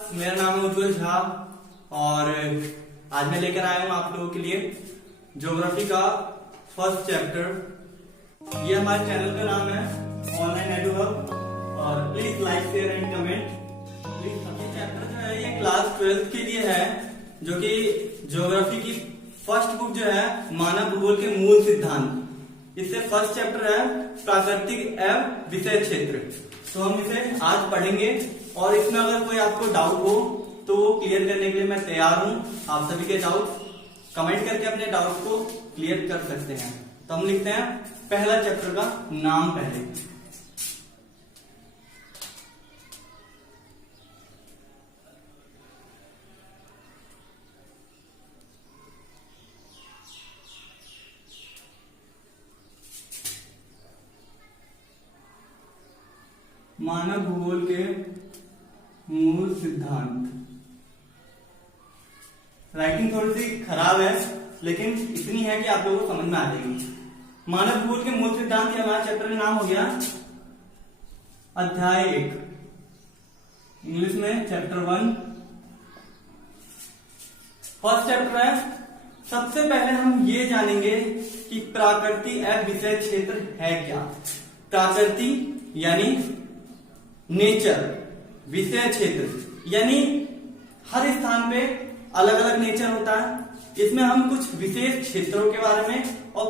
मेरा नाम है उज्जवल झा और आज मैं लेकर आया हूँ आप लोगों के लिए ज्योग्राफी का फर्स्ट चैप्टर। ये हमारे चैनल का नाम है ऑनलाइन एडू हब और please like share and comment please. ये चैप्टर जो है ये क्लास 12th के लिए है, जो कि ज्योग्राफी की फर्स्ट बुक जो है मानव भूगोल के मूल सिद्धांत। इससे फर्स्ट चैप्टर है प्राकृतिक एवं विषय क्षेत्र। तो हम इसे आज पढ़ेंगे और इसमें अगर कोई आपको डाउट हो तो वो क्लियर करने के लिए मैं तैयार हूं। आप सभी के डाउट कमेंट करके अपने डाउट को क्लियर कर सकते हैं। तो हम लिखते हैं पहला चैप्टर का नाम पहले। मानव भूगोल के मूल सिद्धांत। राइटिंग थोड़ी सी खराब है लेकिन इतनी है कि आप लोगों को समझ में आ जाएगी। मानव भूगोल के मूल सिद्धांत, ये हमारा चैप्टर का नाम हो गया अध्याय 1, इंग्लिश में चैप्टर 1। फर्स्ट चैप्टर है। सबसे पहले हम ये जानेंगे कि प्राकृति एवं विषय क्षेत्र है क्या। प्राकृति यानी नेचर, विषय क्षेत्र यानी हर स्थान पे अलग अलग नेचर होता है। इसमें हम कुछ विशेष क्षेत्रों के बारे में और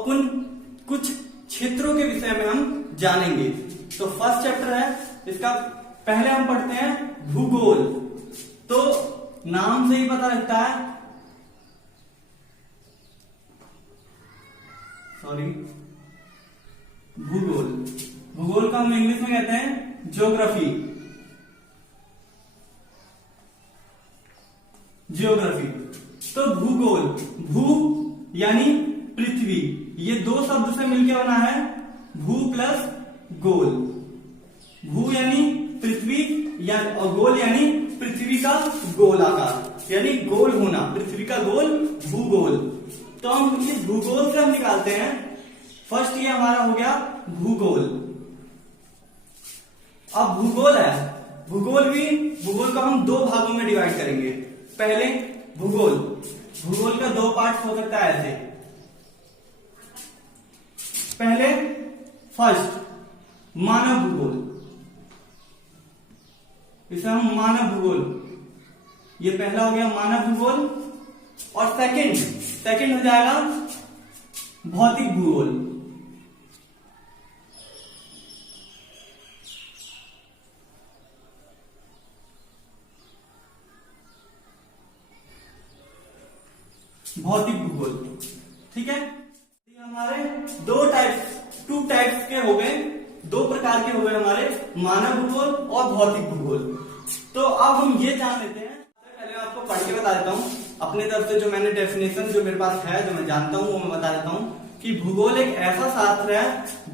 कुछ क्षेत्रों के विषय में हम जानेंगे। तो फर्स्ट चैप्टर है इसका। पहले हम पढ़ते हैं भूगोल। तो नाम से ही पता लगता है, भूगोल। भूगोल का हम इंग्लिश में कहते हैं ज्योग्राफी। ज्योग्राफी तो भूगोल, भू यानी पृथ्वी, ये दो शब्द से मिलकर बना है भू प्लस गोल। भू यानी पृथ्वी और गोल यानी पृथ्वी का गोल आकार यानी गोल होना, पृथ्वी का गोल भूगोल। तो हम इस भूगोल से हम निकालते हैं फर्स्ट, ये हमारा हो गया भूगोल। अब भूगोल है, भूगोल को हम दो भागों में डिवाइड करेंगे। पहले भूगोल का दो पार्ट हो सकता है ऐसे। पहले फर्स्ट मानव भूगोल, इसे हम मानव भूगोल, ये पहला हो गया मानव भूगोल। और सेकंड हो जाएगा भौतिक भूगोल। भौतिक भूगोल, ठीक है। ये हमारे टू टाइप्स के हो गए, दो प्रकार के हो गए हमारे, मानव भूगोल और भौतिक भूगोल। तो अब हम ये जान लेते हैं, पहले मैं आपको पढ़ के बता देता हूँ अपने तरफ से, जो मैंने डेफिनेशन जो मेरे पास है, जो मैं जानता हूँ वो मैं बता देता हूँ कि भूगोल एक ऐसा शास्त्र है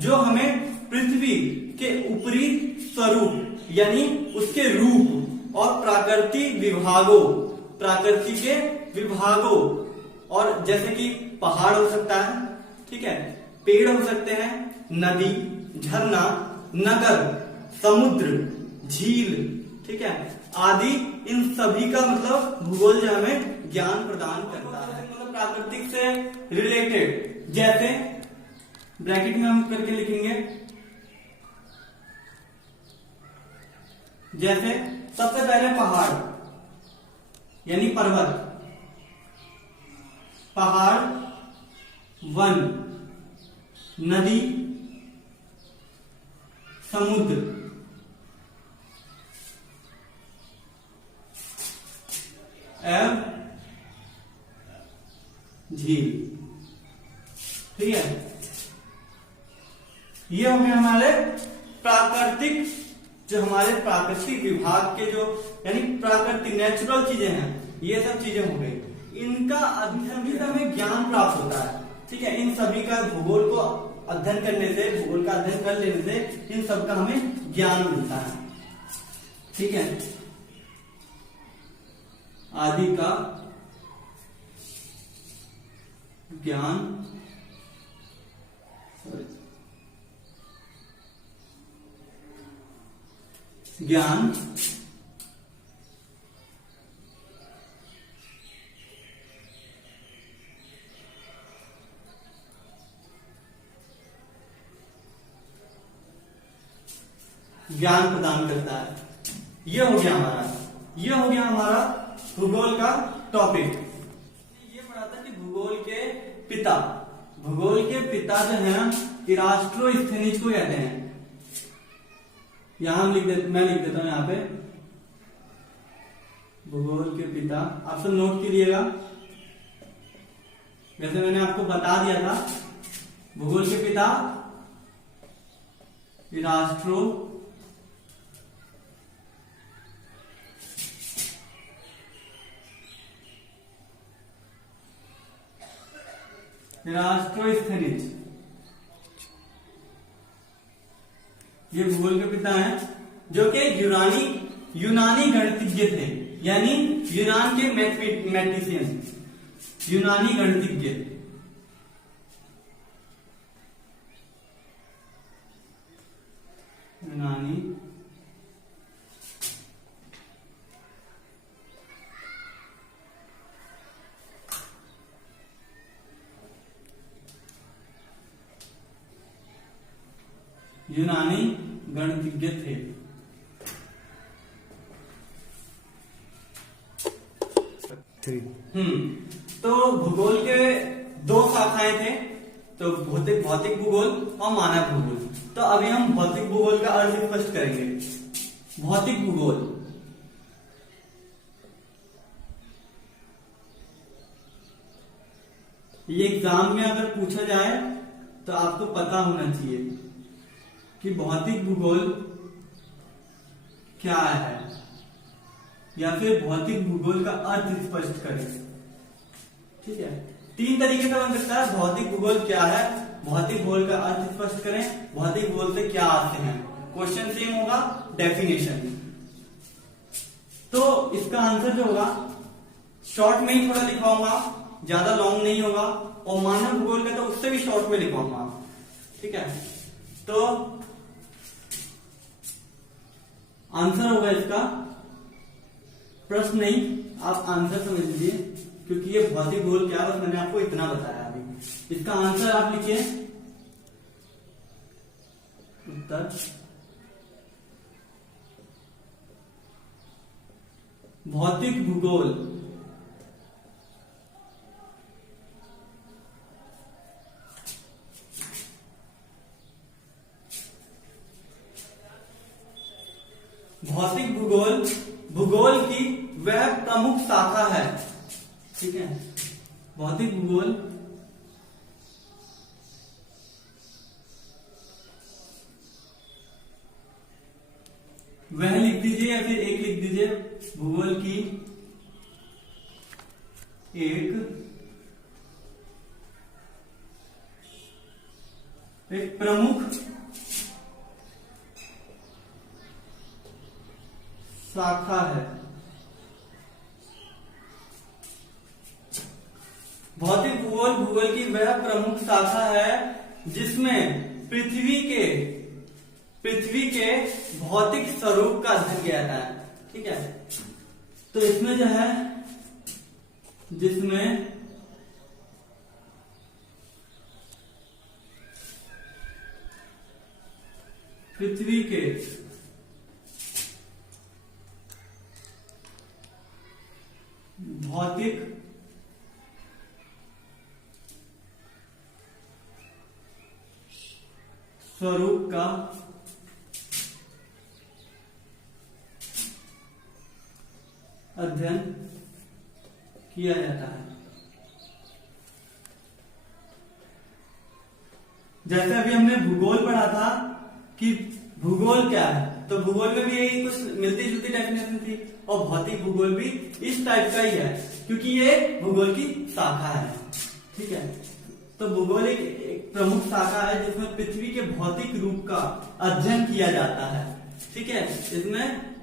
जो हमें पृथ्वी के ऊपरी स्वरूप यानी उसके रूप और प्रकृति के विभागों, और जैसे कि पहाड़ हो सकता है, ठीक है, पेड़ हो सकते हैं, नदी, झरना, नगर, समुद्र, झील, ठीक है, आदि, इन सभी का मतलब भूगोल जो हमें ज्ञान प्रदान करता है। मतलब प्राकृतिक से रिलेटेड, जैसे ब्रैकेट में हम करके लिखेंगे, जैसे सबसे पहले पहाड़ यानी पर्वत, पहाड़, वन, नदी, समुद्र, एवं झील, ठीक है। ये हो गए हमारे प्राकृतिक, जो हमारे प्राकृतिक विभाग के जो यानी प्राकृतिक नेचुरल चीजें हैं, ये सब चीजें हो गई। इनका अध्ययन से हमें ज्ञान प्राप्त होता है, ठीक है। इन सभी का भूगोल को अध्ययन करने से, भूगोल का अध्ययन कर लेने से इन सब का हमें ज्ञान मिलता है, ठीक है। आदि का ज्ञान ज्ञान प्रदान करता है। ये हो गया हमारा भूगोल का टॉपिक। ये पढ़ा था कि भूगोल के पिता जो है ना इरास्ट्रोस्थेनीज को कहते हैं। यहां मैं लिख देता हूं यहाँ पे भूगोल के पिता, आप सब नोट कीजिएगा। वैसे मैंने आपको बता दिया था भूगोल के पिता इरास्ट्रोस्थेनीज, ये भूगोल के पिता हैं जो कि यूनानी गणितज्ञ थे, यानी यूनान के मैथमेटिशियन, यूनानी गणितज्ञ। यूनानी गणितज्ञ थे। तो भूगोल के दो शाखाएं थे, तो भौतिक भूगोल और मानव भूगोल। तो अभी हम भौतिक भूगोल का अर्थ स्पष्ट करेंगे। भौतिक भूगोल, ये एग्जाम में अगर पूछा जाए तो आपको पता होना चाहिए कि भौतिक भूगोल क्या है, या फिर भौतिक भूगोल का अर्थ स्पष्ट करें। ठीक है, तीन तरीके से बन सकता है। भौतिक भूगोल क्या है, भौतिक भूगोल का अर्थ स्पष्ट करें, भौतिक भूगोल से क्या आते हैं। क्वेश्चन सेम होगा, डेफिनेशन। तो इसका आंसर जो होगा शॉर्ट में ही थोड़ा लिखवाऊंगा, ज्यादा लॉन्ग नहीं होगा। और मानव भूगोल का तो उससे भी शॉर्ट में लिखवाऊंगा। ठीक है, तो आंसर होगा इसका, प्रश्न नहीं, आप आंसर समझ लीजिए, क्योंकि ये भौतिक भूगोल क्या है बस मैंने आपको इतना बताया अभी। इसका आंसर आप लिखिए, उत्तर भौतिक भूगोल भूगोल की वह प्रमुख शाखा है। ठीक है, भौतिक भूगोल वह लिख दीजिए या फिर एक लिख दीजिए, भूगोल की एक प्रमुख शाखा है। भौतिक भूगोल की वह प्रमुख शाखा है जिसमें पृथ्वी के भौतिक स्वरूप का अध्ययन किया जाता है। ठीक है, तो इसमें जो है जिसमें पृथ्वी के भौतिक स्वरूप का अध्ययन किया जाता है। जैसे अभी हमने भूगोल पढ़ा था कि भूगोल क्या है, तो भूगोल में भी यही कुछ मिलती जुलती डेफिनेशन थी, और भौतिक भूगोल भी इस टाइप का ही है, क्योंकि ये भूगोल की शाखा है। ठीक है, तो भूगोल एक प्रमुख शाखा है जिसमें पृथ्वी के भौतिक रूप का अध्ययन किया जाता है। ठीक है, इसमें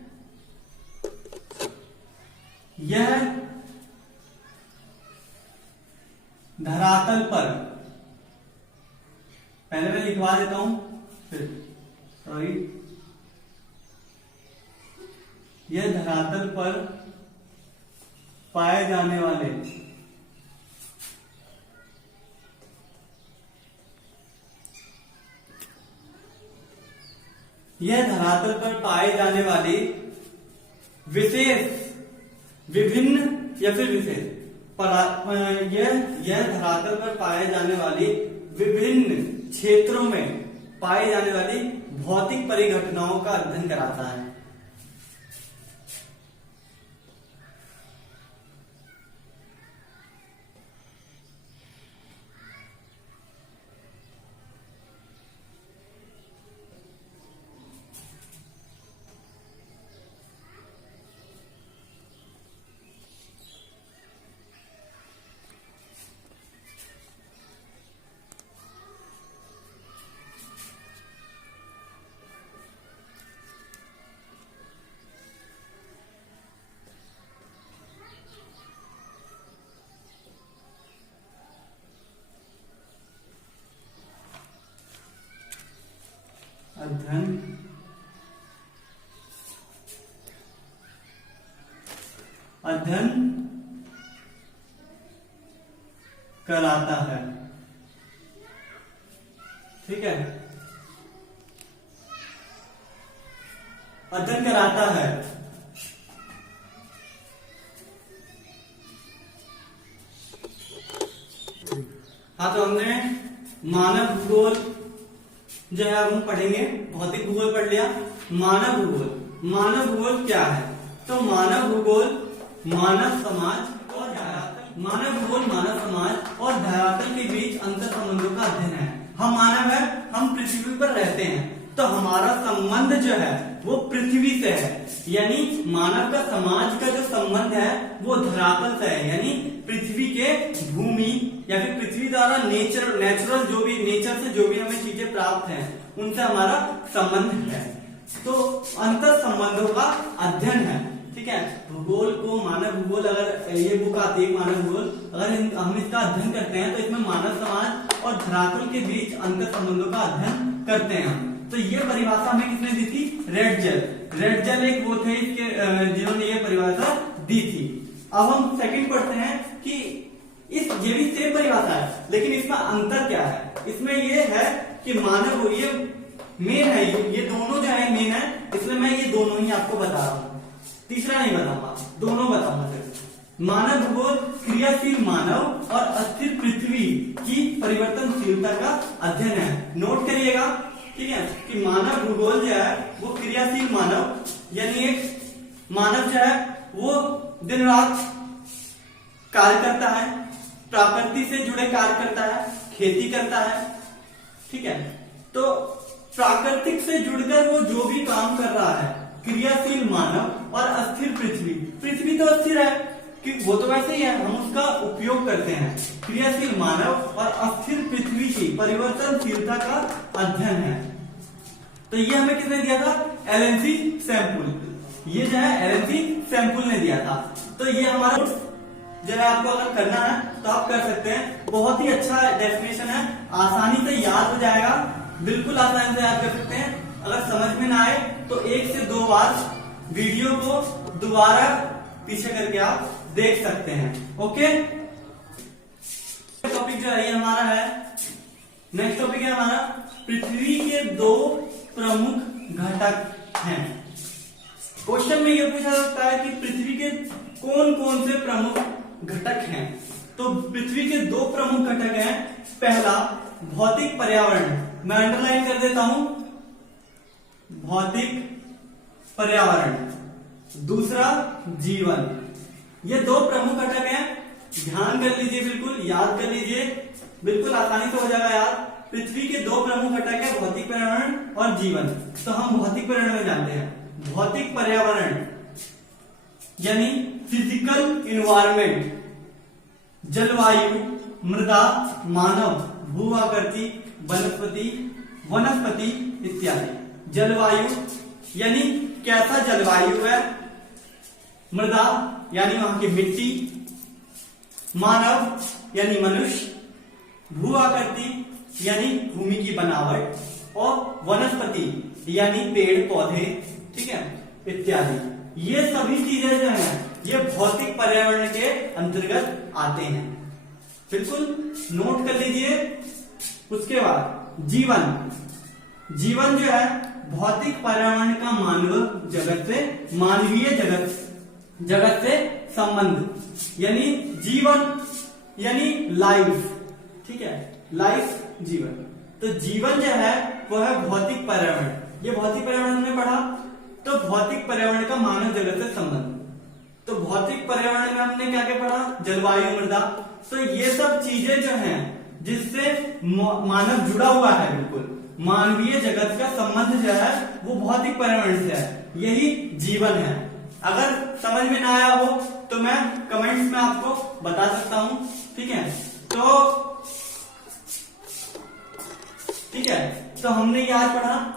यह धरातल पर, पहले मैं लिखवा देता हूं, फिर सॉरी, यह धरातल पर पाए जाने वाले यह धरातल पर पाए जाने वाली विशेष विभिन्न या फिर विशेष यह धरातल पर पाए जाने वाली विभिन्न क्षेत्रों में पाई जाने वाली भौतिक परिघटनाओं का अध्ययन कराता है। अध्ययन कराता है। ठीक है, अध्ययन कराता है। हाँ, तो हमने मानव भूगोल जो है हम पढ़ेंगे। भौतिक भूगोल पढ़ लिया। मानव भूगोल, मानव भूगोल क्या है? तो मानव भूगोल मानव समाज और धरातल, मानव भूगोल मानव समाज और धरातल के बीच अंतर संबंधों का अध्ययन है। हम मानव है, हम पृथ्वी पर रहते हैं, तो हमारा संबंध जो है वो पृथ्वी से है। यानी मानव का समाज का जो संबंध है वो धरातल से है, यानी पृथ्वी के भूमि या फिर पृथ्वी द्वारा नेचुरल जो भी नेचर से जो भी हमें चीजें प्राप्त हैं उनसे हमारा संबंध है। तो अंतर संबंधों का अध्ययन है। ठीक है, भूगोल को मानव भूगोल, अगर ये बुक आती है मानव भूगोल, अगर हम इसका अध्ययन करते हैं तो इसमें मानव समाज और धरातल के बीच अंतर संबंधों का अध्ययन करते हैं हम। तो ये परिभाषा हमें किसने दी थी? रेडजल एक वो थे इसके जिन्होंने ये परिभाषा दी थी। अब हम सेकंड पढ़ते हैं कि ये भी सेम परिभाषा है, लेकिन इसका अंतर क्या है? इसमें ये है कि मानव, ये मेन है, ये दोनों जो है मेन है, इसलिए मैं ये दोनों ही आपको बता रहा हूँ, तीसरा नहीं बताऊंगा, दोनों बताऊंगा सिर्फ। मानव भूगोल क्रियाशील मानव और अस्थिर पृथ्वी की परिवर्तनशीलता का अध्ययन है। नोट करिएगा, ठीक है, कि मानव भूगोल जो है वो क्रियाशील मानव, यानी एक मानव जो है वो दिन रात कार्य करता है, प्रकृति से जुड़े कार्य करता है, खेती करता है। ठीक है, तो प्राकृतिक से जुड़कर वो जो भी काम कर रहा है, क्रियाशील मानव और अस्थिर पृथ्वी, पृथ्वी तो अस्थिर है कि वो तो वैसे ही है, हम उसका उपयोग करते हैं। क्रियाशील मानव और अस्थिर पृथ्वी की परिवर्तनशीलता का अध्ययन है। तो ये हमें किसने दिया था? एलएनसी सैंपुल। ये जो है एलएनसी सैंपुल ने दिया था। तो ये हमारा जो है आपको अगर करना है तो आप कर सकते हैं। बहुत ही अच्छा डेफिनेशन है, आसानी से याद हो जाएगा, बिल्कुल आसानी से याद कर सकते हैं। अगर समझ में ना आए तो 1 से 2 बार वीडियो को दोबारा पीछे करके आप देख सकते हैं। ओके, टॉपिक जो है ये हमारा है, नेक्स्ट टॉपिक है हमारा पृथ्वी के 2 प्रमुख घटक हैं। क्वेश्चन में ये पूछा जाता है कि पृथ्वी के कौन कौन से प्रमुख घटक हैं? तो पृथ्वी के 2 प्रमुख घटक हैं। पहला भौतिक पर्यावरण, मैं अंडरलाइन कर देता हूं, भौतिक पर्यावरण। दूसरा जीवन। ये 2 प्रमुख घटक हैं, ध्यान कर लीजिए, बिल्कुल याद कर लीजिए, बिल्कुल आसानी से हो जाएगा याद। पृथ्वी के 2 प्रमुख घटक है, भौतिक पर्यावरण और जीवन। तो हम भौतिक पर्यावरण में जानते हैं। भौतिक पर्यावरण यानी फिजिकल इन्वायरमेंट, जलवायु, मृदा, मानव, भू आकृति, वनस्पति इत्यादि। जलवायु यानी कैसा जलवायु है, मृदा यानी वहां की मिट्टी, मानव यानी मनुष्य, भू आकृति यानी भूमि की बनावट, और वनस्पति यानी पेड़ पौधे, ठीक है, इत्यादि। ये सभी चीजें जो है ये भौतिक पर्यावरण के अंतर्गत आते हैं, बिल्कुल नोट कर लीजिए। उसके बाद जीवन। जीवन जो है भौतिक पर्यावरण का मानव जगत से, मानवीय जगत से संबंध, यानी जीवन, यानी लाइफ। ठीक है, लाइफ जीवन। तो जीवन जो है वो है भौतिक पर्यावरण। ये भौतिक पर्यावरण हमने पढ़ा। तो भौतिक पर्यावरण का मानव जगत से संबंध। तो भौतिक पर्यावरण में हमने क्या क्या पढ़ा? जलवायु, मृदा। तो ये सब चीजें जो हैं जिससे मानव जुड़ा हुआ है, बिल्कुल मानवीय जगत का संबंध जो है वो भौतिक पर्यावरण से है, यही जीवन है। अगर समझ में ना आया हो तो मैं कमेंट्स में आपको बता सकता हूं। ठीक है, तो हमने ये आज पढ़ा।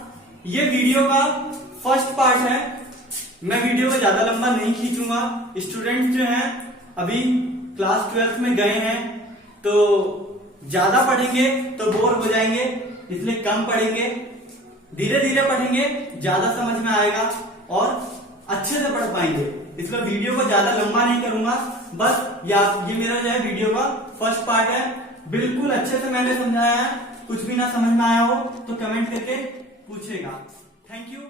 ये वीडियो का फर्स्ट पार्ट है। मैं वीडियो को ज्यादा लंबा नहीं खींचूंगा। स्टूडेंट जो हैं अभी क्लास 12th में गए हैं, तो ज्यादा पढ़ेंगे तो बोर हो जाएंगे, इसलिए कम पढ़ेंगे, धीरे धीरे पढ़ेंगे, ज्यादा समझ में आएगा और अच्छे से पढ़ पाएंगे। इसलिए वीडियो को ज्यादा लंबा नहीं करूंगा। बस ये मेरा जो है वीडियो का फर्स्ट पार्ट है। बिल्कुल अच्छे से मैंने समझाया है। कुछ भी ना समझ में आया हो तो कमेंट करके पूछेगा। Thank you.